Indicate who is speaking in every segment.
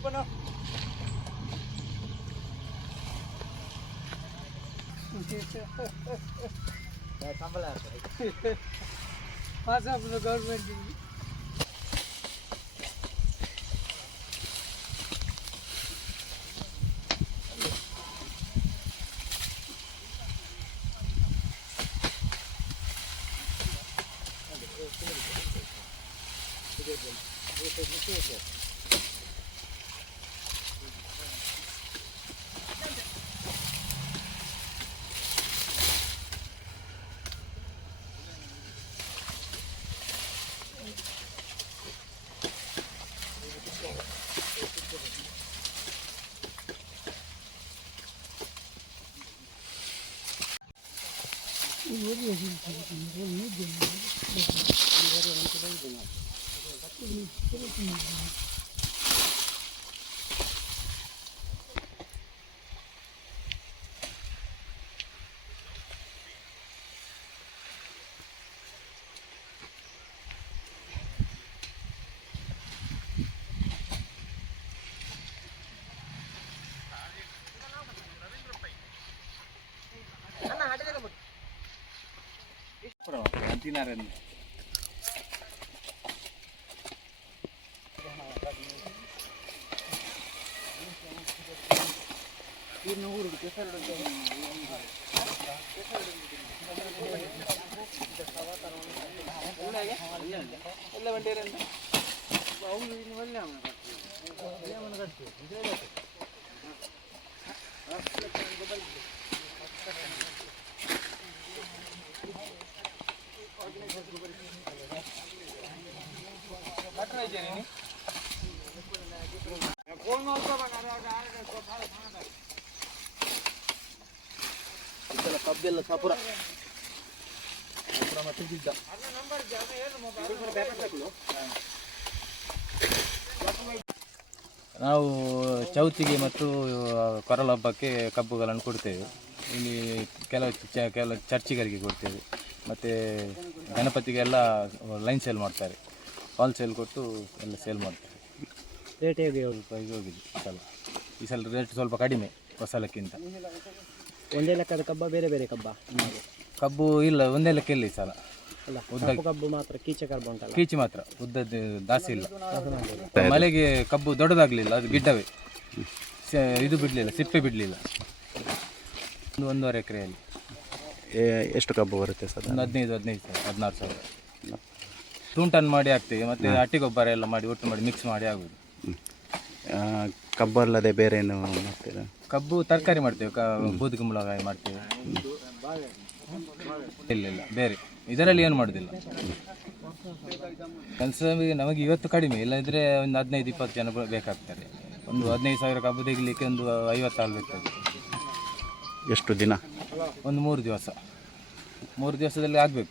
Speaker 1: pa
Speaker 2: na.
Speaker 1: Pass up. Thank
Speaker 2: you.
Speaker 1: Thank you. கட்டினாரன்னு நூறு എല്ലാ വണ്ടിയിലുണ്ട്
Speaker 2: കട്ടി ಕಬ್ಬೆಲ್ಲ ನಾವು ಚೌತಿಗೆ ಮತ್ತು ಕೊರಲ ಹಬ್ಬಕ್ಕೆ ಕಬ್ಬುಗಳನ್ನು ಕೊಡ್ತೇವೆ. ಇಲ್ಲಿ ಕೆಲವು ಚ- ಕೆಲವು ಚರ್ಚಿಗರಿಗೆ ಕೊಡ್ತೇವೆ. ಮತ್ತು ಗಣಪತಿಗೆಲ್ಲ ಲೈನ್ ಸೇಲ್ ಮಾಡ್ತಾರೆ. ಹಾಲ್ ಸೇಲ್ ಕೊಟ್ಟು ಎಲ್ಲ ಸೇಲ್ ಮಾಡ್ತಾರೆ.
Speaker 3: ರೇಟ್ ಹೇಗೆ
Speaker 2: ಸ್ವಲ್ಪ ಈಗ ಹೋಗಿದೆ ಈ ಸಲ. ಈ ಸಲ ರೇಟ್ ಸ್ವಲ್ಪ ಕಡಿಮೆ ಹೊಸಲಕ್ಕಿಂತ
Speaker 3: ಒಂದೇ ಲೆಕ್ಕದ ಕಬ್ಬ ಬೇರೆ ಬೇರೆ ಕಬ್ಬ?
Speaker 2: ಕಬ್ಬು ಇಲ್ಲ ಒಂದೇ ಲೆಕ್ಕ ಈ ಸಲ. ಉದ್ದ-
Speaker 3: ಕಬ್ಬು ಮಾತ್ರ ಕೀಚ ಕಬ್ಬು ಉಂಟಲ್ಲ?
Speaker 2: ಕೀಚಿ ಮಾತ್ರ ಉದ್ದದ್ದು ದಾಸಿ ಇಲ್ಲ. ಮಳೆಗೆ ಕಬ್ಬು ದೊಡ್ಡದಾಗಲಿಲ್ಲ ಅದು ಗಿಡ್ಡವೇ ಇದು ಬಿಡಲಿಲ್ಲ ಸಿಪ್ಪೆ ಬಿಡಲಿಲ್ಲ. ಒಂದು ಒಂದೂವರೆ ಎಕರೆಯಲ್ಲಿ.
Speaker 4: ಎಷ್ಟು ಕಬ್ಬು ಬರುತ್ತೆ ಸರ್?
Speaker 2: ಒಂದು ಹದಿನೈದು ಹದಿನೈದು ಸಾವಿರ ಹದಿನಾರು ಸಾವಿರ. ತುಂಟನ್ನು ಮಾಡಿ ಹಾಕ್ತೀವಿ ಮತ್ತು ಹಟ್ಟಿ ಗೊಬ್ಬರ ಎಲ್ಲ ಮಾಡಿ ಒಟ್ಟು ಮಾಡಿ ಮಿಕ್ಸ್ ಮಾಡಿ ಆಗೋದು.
Speaker 4: ಕಬ್ಬು ಅಲ್ಲದೆ ಬೇರೆ ಏನು ಮಾಡ್ತೀರಾ?
Speaker 2: ಕಬ್ಬು ತರಕಾರಿ ಮಾಡ್ತೇವೆ ಕ ಬೂದುಗುಂಬಳಕಾಯಿ ಮಾಡ್ತೇವೆ. ಇಲ್ಲ ಇಲ್ಲ ಬೇರೆ. ಇದರಲ್ಲಿ ಏನು ಮಾಡೋದಿಲ್ಲ. ಕೆಲಸ ನಮಗೆ ಇವತ್ತು ಕಡಿಮೆ ಇಲ್ಲದಿದ್ದರೆ ಒಂದು ಹದಿನೈದು ಇಪ್ಪತ್ತು ಜನ ಬೇಕಾಗ್ತಾರೆ. ಒಂದು ಹದಿನೈದು ಸಾವಿರ ಕಬ್ಬು ತೆಗಿಲಿಕ್ಕೆ ಒಂದು ಐವತ್ತು ಹಾಲು ಬೇಕಾಗ್ತದೆ.
Speaker 4: ಎಷ್ಟು ದಿನ?
Speaker 2: ಒಂದು ಮೂರು ದಿವಸ. ಮೂರು ದಿವಸದಲ್ಲಿ ಆಗಬೇಕು.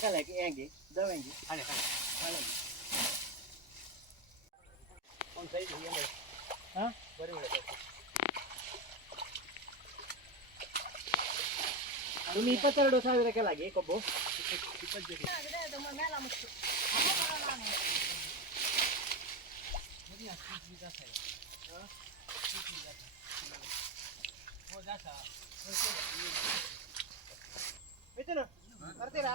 Speaker 1: Teka lang, iengi.
Speaker 3: Dawang gi. Hale, hale. Hale. On side hiyan ba? Ha? Bari wala. তুমি ಇಪ್ಪತ್ತೆರಡು ಸಾವಿರಕ್ಕೆ ಲಾಗಿ ಕೊಬ್ಬು ಬರ್ತೀರಾ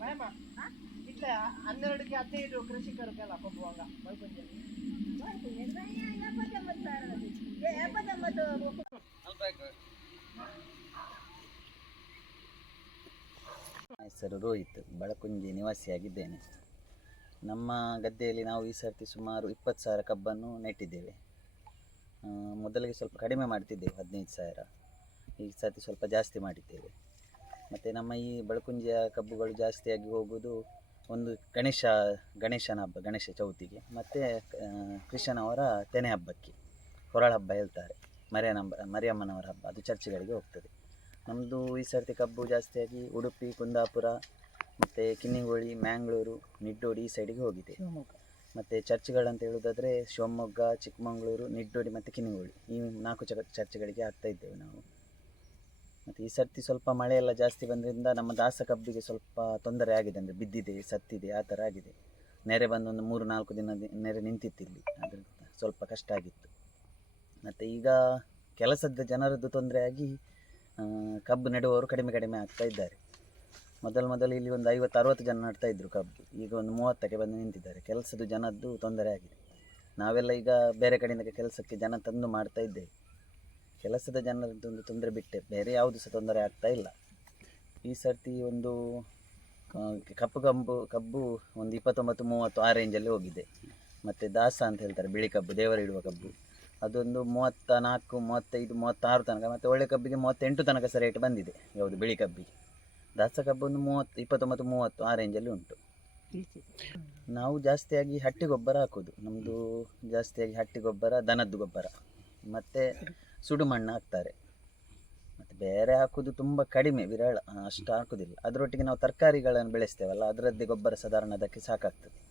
Speaker 3: மேமா வீட்டில் அன்னரடுக்கு அத்தையிட்டு கிருஷிக்கருக்கெல்லாம் கொண்டு வாங்க
Speaker 5: பைப்பஞ்சலி ಹೆಸರು ರೋಹಿತ್ ಬಳಕುಂಜಿ ನಿವಾಸಿಯಾಗಿದ್ದೇನೆ. ನಮ್ಮ ಗದ್ದೆಯಲ್ಲಿ ನಾವು ಈ ಸರ್ತಿ ಸುಮಾರು ಇಪ್ಪತ್ತು ಸಾವಿರ ಕಬ್ಬನ್ನು ನೆಟ್ಟಿದ್ದೇವೆ. ಮೊದಲಿಗೆ ಸ್ವಲ್ಪ ಕಡಿಮೆ ಮಾಡ್ತಿದ್ದೆವು, ಹದಿನೈದು ಸಾವಿರ. ಈ ಸರ್ತಿ ಸ್ವಲ್ಪ ಜಾಸ್ತಿ ಮಾಡಿದ್ದೇವೆ. ಮತ್ತು ನಮ್ಮ ಈ ಬಳಕುಂಜಿಯ ಕಬ್ಬುಗಳು ಜಾಸ್ತಿಯಾಗಿ ಹೋಗುವುದು ಒಂದು ಗಣೇಶ, ಗಣೇಶನ ಹಬ್ಬ, ಗಣೇಶ ಚೌತಿಗೆ. ಮತ್ತು ಕೃಷ್ಣನವರ ತೆನೆ ಹಬ್ಬಕ್ಕೆ, ಹೊರಳ ಹಬ್ಬ ಹೇಳ್ತಾರೆ. ಮರಿಯನ, ಮರಿಯಮ್ಮನವರ ಹಬ್ಬ, ಅದು ಚರ್ಚ್ಗಳಿಗೆ ಹೋಗ್ತದೆ. ನಮ್ಮದು ಈ ಸರ್ತಿ ಕಬ್ಬು ಜಾಸ್ತಿಯಾಗಿ ಉಡುಪಿ ಕುಂದಾಪುರ ಮತ್ತು ಕಿನ್ನಿಗೋಳಿ ಮ್ಯಾಂಗ್ಳೂರು ನಿಡ್ಡೋಡಿ ಈ ಸೈಡಿಗೆ ಹೋಗಿದೆ. ಮತ್ತು ಚರ್ಚ್ಗಳಂತ ಹೇಳೋದಾದರೆ ಶಿವಮೊಗ್ಗ ಚಿಕ್ಕಮಗಳೂರು ನಿಡ್ಡೋಡಿ ಮತ್ತು ಕಿನ್ನಿಗೋಳಿ ಈ ನಾಲ್ಕು ಚ ಚರ್ಚ್ಗಳಿಗೆ ಆಗ್ತಾ ಇದ್ದೇವೆ ನಾವು. ಮತ್ತು ಈ ಸರ್ತಿ ಸ್ವಲ್ಪ ಮಳೆಯೆಲ್ಲ ಜಾಸ್ತಿ ಬಂದ್ರಿಂದ ನಮ್ಮ ದಾಸ ಕಬ್ಬಿಗೆ ಸ್ವಲ್ಪ ತೊಂದರೆ ಆಗಿದೆ ಅಂದರೆ ಬಿದ್ದಿದೆ ಸತ್ತಿದೆ ಆ ಥರ ಆಗಿದೆ. ನೆರೆ ಬಂದು ಒಂದು ಮೂರು ನಾಲ್ಕು ದಿನ ನೆರೆ ನಿಂತಿತ್ತು ಇಲ್ಲಿ ಅದರಿಂದ ಸ್ವಲ್ಪ ಕಷ್ಟ ಆಗಿತ್ತು. ಮತ್ತು ಈಗ ಕೆಲಸದ ಜನರದ್ದು ತೊಂದರೆ ಆಗಿ ಕಬ್ಬು ನೆಡುವವರು ಕಡಿಮೆ ಕಡಿಮೆ ಆಗ್ತಾ ಇದ್ದಾರೆ. ಮೊದಲು ಮೊದಲು ಇಲ್ಲಿ ಒಂದು ಐವತ್ತು, ಅರವತ್ತು ಜನ ನಡ್ತಾ ಇದ್ದರು ಕಬ್ಬು. ಈಗ ಒಂದು ಮೂವತ್ತಕ್ಕೆ ಬಂದು ನಿಂತಿದ್ದಾರೆ. ಕೆಲಸದ ಜನದ್ದು ತೊಂದರೆ ಆಗಿದೆ. ನಾವೆಲ್ಲ ಈಗ ಬೇರೆ ಕಡೆಯಿಂದ ಕೆಲಸಕ್ಕೆ ಜನ ತಂದು ಮಾಡ್ತಾ ಇದ್ದೇವೆ. ಕೆಲಸದ ಜನರದ್ದು ಒಂದು ತೊಂದರೆ ಬಿಟ್ಟೆ. ಬೇರೆ ಯಾವುದು ಸಹ ತೊಂದರೆ ಆಗ್ತಾ ಇಲ್ಲ. ಈ ಸರ್ತಿ ಒಂದು ಕಪ್ಪು ಕಂಬು, ಕಬ್ಬು ಒಂದು ಇಪ್ಪತ್ತೊಂಬತ್ತು, ಮೂವತ್ತು ಆ ರೇಂಜಲ್ಲಿ ಹೋಗಿದೆ. ಮತ್ತು ದಾಸ ಅಂತ ಹೇಳ್ತಾರೆ. ಬಿಳಿ ಕಬ್ಬು, ದೇವರಿಡುವ ಕಬ್ಬು. ಅದೊಂದು ಮೂವತ್ತ ನಾಲ್ಕು ಮೂವತ್ತೈದು, ಮೂವತ್ತಾರು ತನಕ, ಮತ್ತು ಒಳ್ಳೆ ಕಬ್ಬಿಗೆ ಮೂವತ್ತೆಂಟು ತನಕ ಸಹ ರೇಟ್ ಬಂದಿದೆ. ಯಾವುದು ಬಿಳಿ ಕಬ್ಬಿಗೆ. ದಾಸ ಕಬ್ಬು ಒಂದು ಮೂವತ್ತು, ಇಪ್ಪತ್ತೊಂಬತ್ತು, ಮೂವತ್ತು ಆ ರೇಂಜಲ್ಲಿ ಉಂಟು. ನಾವು ಜಾಸ್ತಿಯಾಗಿ ಹಟ್ಟಿ ಗೊಬ್ಬರ ಹಾಕೋದು. ನಮ್ಮದು ಜಾಸ್ತಿಯಾಗಿ ಹಟ್ಟಿ ಗೊಬ್ಬರ, ದನದ್ದು ಗೊಬ್ಬರ. ಮತ್ತು ಸುಡು ಮಣ್ಣು ಹಾಕ್ತಾರೆ. ಮತ್ತು ಬೇರೆ ಹಾಕೋದು ತುಂಬ ಕಡಿಮೆ, ವಿರಳ. ಅಷ್ಟು ಹಾಕೋದಿಲ್ಲ. ಅದರೊಟ್ಟಿಗೆ ನಾವು ತರಕಾರಿಗಳನ್ನು ಬೆಳೆಸ್ತೇವಲ್ಲ, ಅದರದ್ದೇ ಗೊಬ್ಬರ ಸಾಧಾರಣ ಅದಕ್ಕೆ ಸಾಕಾಗ್ತದೆ.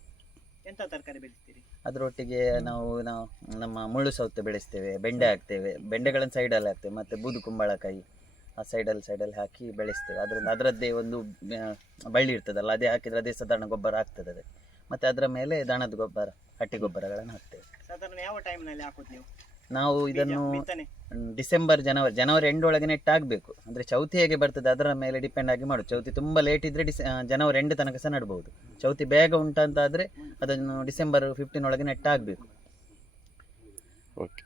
Speaker 3: ಎಂತ ತರಕಾರಿ ಬೆಳೆಸ್ತೀರಿ?
Speaker 5: ಅದರೊಟ್ಟಿಗೆ ನಾವು ನಾವು ನಮ್ಮ ಮುಳ್ಳು ಸೌತೆ ಬೆಳೆಸ್ತೇವೆ ಬೆಂಡೆ ಹಾಕ್ತೇವೆ ಬೆಂಡೆಗಳನ್ನು ಸೈಡಲ್ಲಿ ಹಾಕ್ತೇವೆ ಮತ್ತು ಬೂದು ಕುಂಬಳಕಾಯಿ ಆ ಸೈಡಲ್ಲಿ ಸೈಡಲ್ಲಿ ಹಾಕಿ ಬೆಳೆಸ್ತೇವೆ. ಅದರಿಂದ ಅದರದ್ದೇ ಒಂದು ಆ, ಬಳ್ಳಿ ಇರ್ತದಲ್ಲ ಅದೇ ಹಾಕಿದರೆ ಅದೇ ಸಾಧಾರಣ ಗೊಬ್ಬರ ಆಗ್ತದೆ ಅದಕ್ಕೆ ಮತ್ತು ಅದರ ಮೇಲೆ ದನದ ಗೊಬ್ಬರ ಹಟ್ಟಿ ಗೊಬ್ಬರಗಳನ್ನು ಹಾಕ್ತೇವೆ.
Speaker 3: ಸಾಧಾರಣ ಯಾವ ಟೈಮ್ನಲ್ಲಿ ಹಾಕೋದು ನೀವು?
Speaker 5: ನಾವು ಇದನ್ನು ಡಿಸೆಂಬರ್ ಜನವರಿ ಜನವರಿ ಎಂಡ್ ಒಳಗೆ ನೆಟ್ಟಾಗಬೇಕು ಅಂದರೆ ಚೌತಿ ಹೇಗೆ ಬರ್ತದೆ ಅದರ ಮೇಲೆ ಡಿಪೆಂಡ್ ಆಗಿ ಮಾಡೋದು. ಚೌತಿ ತುಂಬ ಲೇಟ್ ಇದ್ದರೆ ಡಿಸ್ ಜನವರಿ ಎಂಡ್ ತನಕ ಸಹ ನಡ್ಬೋದು. ಚೌತಿ ಬೇಗ ಉಂಟಂತಾದರೆ ಅದನ್ನು ಡಿಸೆಂಬರ್ ಫಿಫ್ಟೀನ್ ಒಳಗೆ ನೆಟ್ಟಾಗಬೇಕು ಓಕೆ